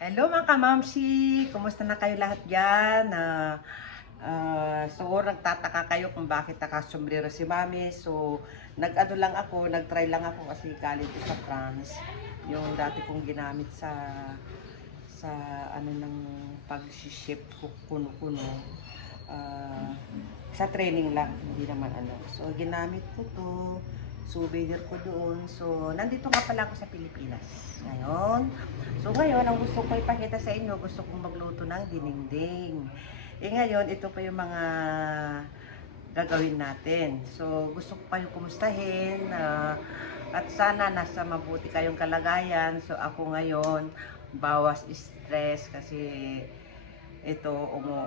Hello mga kamamsi! Kumusta na kayo lahat dyan? So, nagtataka kayo kung bakit nakasombrero si Mami. So, nag-ano lang ako, nag-try lang ako kasi galing ko sa France. Yung dati kong ginamit sa ano ng pag-ship kuno-kuno. Sa training lang, hindi naman ano. So, ginamit ko to, souvenir ko doon. So, nandito nga pala ako sa Pilipinas ngayon. So, ngayon, ang gusto ko ipakita sa inyo, gusto kong magluto ng dinengdeng. Ngayon, ito pa yung mga gagawin natin. So, gusto ko kayong kumustahin at sana nasa mabuti kayong kalagayan. So, ako ngayon, bawas stress kasi ito,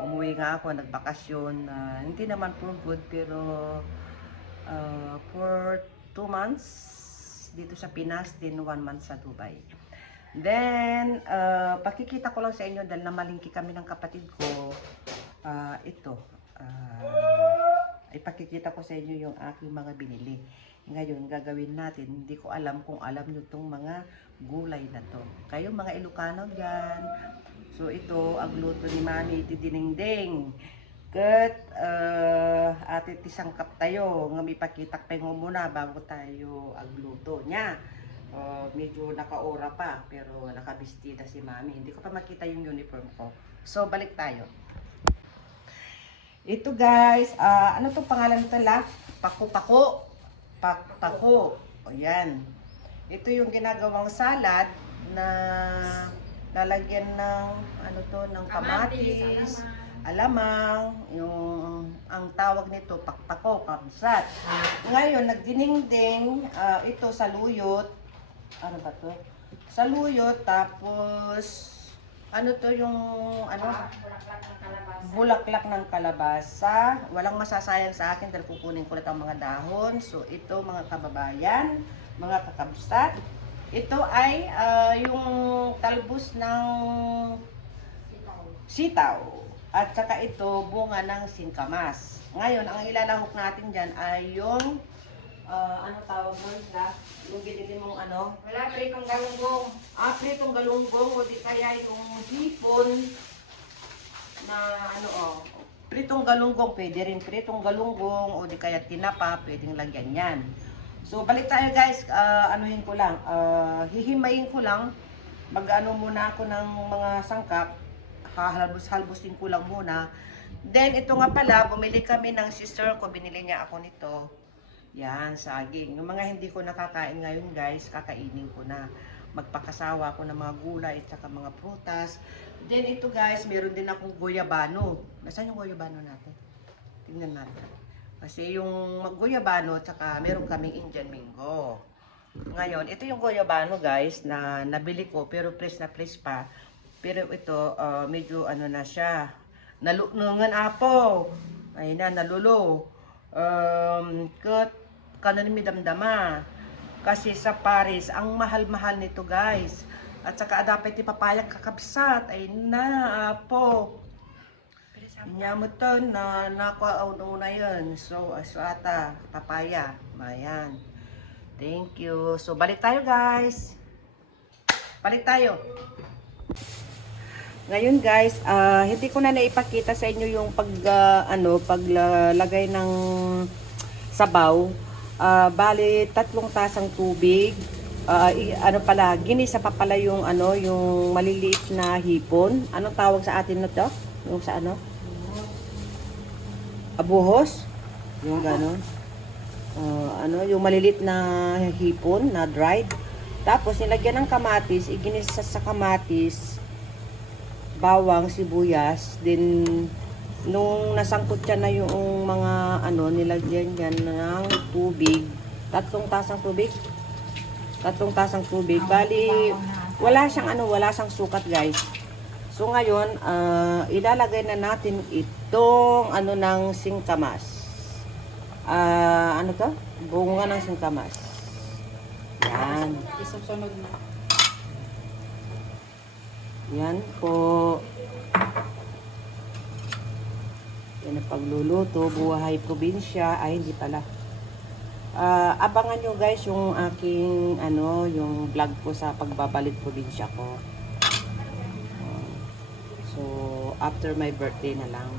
umuwi nga ako, nagbakasyon. Hindi naman for good, pero for 2 months dito sa Pinas, din 1 month sa Dubai. Then, pakikita ko lang sa inyo dahil namalingki kami ng kapatid ko. Ito, ipakikita ko sa inyo yung aking mga binili. Ngayon, gagawin natin, hindi ko alam kung alam nyo itong mga gulay na to. Kayo mga Ilocano dyan. So, ito, ang luto ni Mami, iti dinengdeng. Kat, ati tisangkap tayo, nga may pakitak pa muna bago tayo agluto niya. Medyo nakaora pa, pero nakabistida si Mami. Hindi ko pa makita yung uniform ko. So, balik tayo. Ito guys, ano itong pangalan nito la? Paku-pako. Pakpako. O yan. Ito yung ginagawang salad na lalagyan ng ano to, ng kamatis, alamang, yung ang tawag nito pakpako, kamsat. Ngayon nagdinengdeng, ito saluyot. Ano ba to? Saluyot, tapos ano to yung ano, bulaklak ng kalabasa. Walang masasayang sa akin dahil kukunin ko ulit ang mga dahon. So ito mga kababayan, mga kakabsat, ito ay yung talbos ng sitaw. At saka ito, bunga ng singkamas. Ngayon, ang ilalahok natin dyan ay yung, ano tawag mo isla? Yung binili mong ano? Wala, pritong galunggong. Pritong galunggong o di kaya yung hipon na ano pritong galunggong, pwede rin pritong galunggong o di kaya tinapa, pwedeng lagyan yan. So, balik tayo guys, anuhin ko lang, hihimayin ko lang, mag-ano muna ako ng mga sangkap, hahalbos-halbosin ko lang muna. Then, ito nga pala, bumili kami ng sister ko, binili niya ako nito. Yan, saging. Yung mga hindi ko nakakain ngayon guys, kakainin ko na. Magpakasawa ako ng mga gulay at saka mga prutas. Then, ito guys, meron din akong goyabano. Nasaan yung goyabano natin? Tingnan natin. Kasi yung goyabano, at saka meron kaming Indian mango. Ngayon, ito yung goyabano guys, na nabili ko, pero fresh na fresh pa. Pero ito, medyo ano na siya. Nalungan apo. Ayun na, nalulo. Kanan mi damdama. Kasi sa Paris, ang mahal-mahal nito guys. At saka dapat ipapayag kakabsat. Ayun na, apo. Inya mo to na nakuha yun. So, ata, papaya. Ayan. Thank you. So, balik tayo guys. Balik tayo. Ngayon guys, hindi ko na naipakita sa inyo yung paglagay ng sabaw. Bali 3 tasang tubig. Ginisa pa pala yung yung maliliit na hipon. Anong tawag sa atin na to? Yung sa ano? Abuhos. Yung gano'n. Yung maliliit na hipon na dried. Tapos nilagyan ng kamatis, iginisa sa kamatis, bawang, sibuyas, then nung nasangkot siya na yung mga nilagyan yan ng tubig, 3 tasang tubig. 3 tasang tubig. Bali, wala siyang sukat guys. So ngayon, ilalagay na natin itong ng singkamas. Ano to? Bunga ng singkamas. Yan. Isusunod na. Yan po. Yan ang pagluluto. Buhay probinsya. Ay, hindi pala. Abangan nyo guys yung aking yung vlog ko sa pagbabalik probinsya ko. So, after my birthday na lang.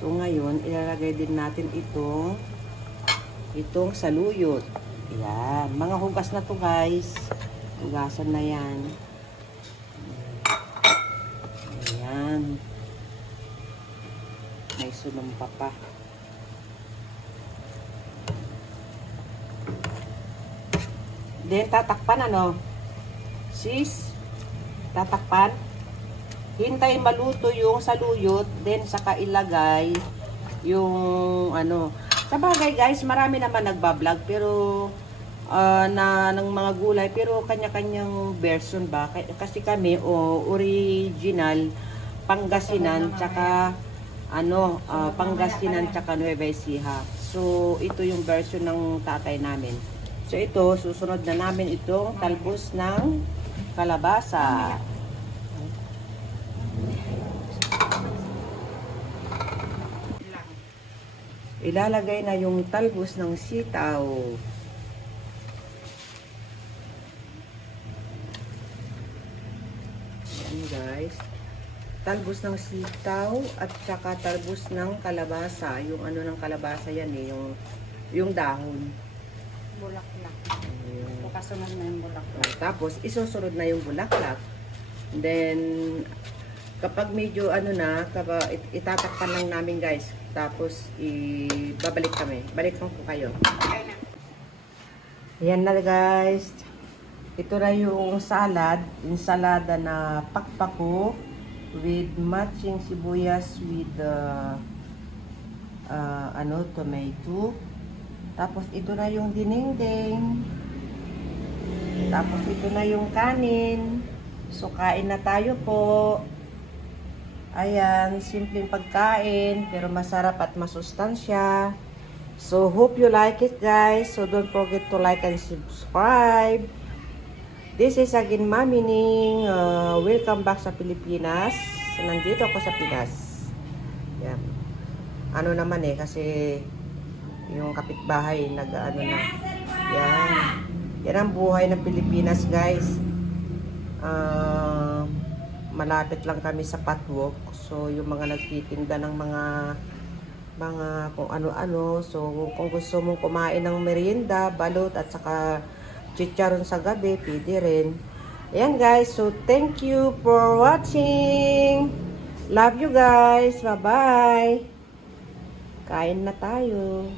So, ngayon, ilalagay din natin itong saluyot. Ayan. Mga hugas na to guys. Hugasan na yan. Ayan. May sumampa pa. Then, tatakpan ano? Sis, tatakpan. Hintay maluto yung saluyot. Then, saka ilagay yung ano. Sa bagay guys, marami naman nagbablog. Pero, ng mga gulay. Pero, kanya-kanyang version ba? Kasi kami, original, Pangasinan, tsaka Pangasinan, tsaka Nueva Ecija. So, ito yung version ng tatay namin. So, ito, susunod na namin itong talbos ng kalabasa. Ilalagay na yung talbos ng sitaw. Ayan guys. Talbos ng sitaw at saka talbos ng kalabasa. Yung ano ng kalabasa yan eh, yung dahon. Bulaklak. Ayan. Kasunod na yung bulaklak. Tapos, isusunod na yung bulaklak. Then, kapag medyo itatakpan lang namin guys. Tapos, babalik kami. Balikan ko kayo. Okay na. Ayan na guys. Ito na yung salad. Ensalada na pakpako with matching sibuyas with tomato. Tapos, ito na yung dinengdeng. Tapos, ito na yung kanin. So, kain na tayo po. Ayan, simpleng pagkain, pero masarap at masustansya. So, hope you like it, guys. So, don't forget to like and subscribe. This is again, Mami Ning. Welcome back sa Pilipinas. Nandito ako sa Pinas. Yan. Ano naman kasi yung kapitbahay na. Yan. Yan ang buhay ng Pilipinas, guys. Malapit lang kami sa Patwalk. So, yung mga nagtitinda ng mga kung ano-ano. So, kung gusto mong kumain ng merienda, balot, at saka chicharon sa gabi, pwede rin. Ayan, guys. So, thank you for watching. Love you, guys. Bye-bye. Kain na tayo.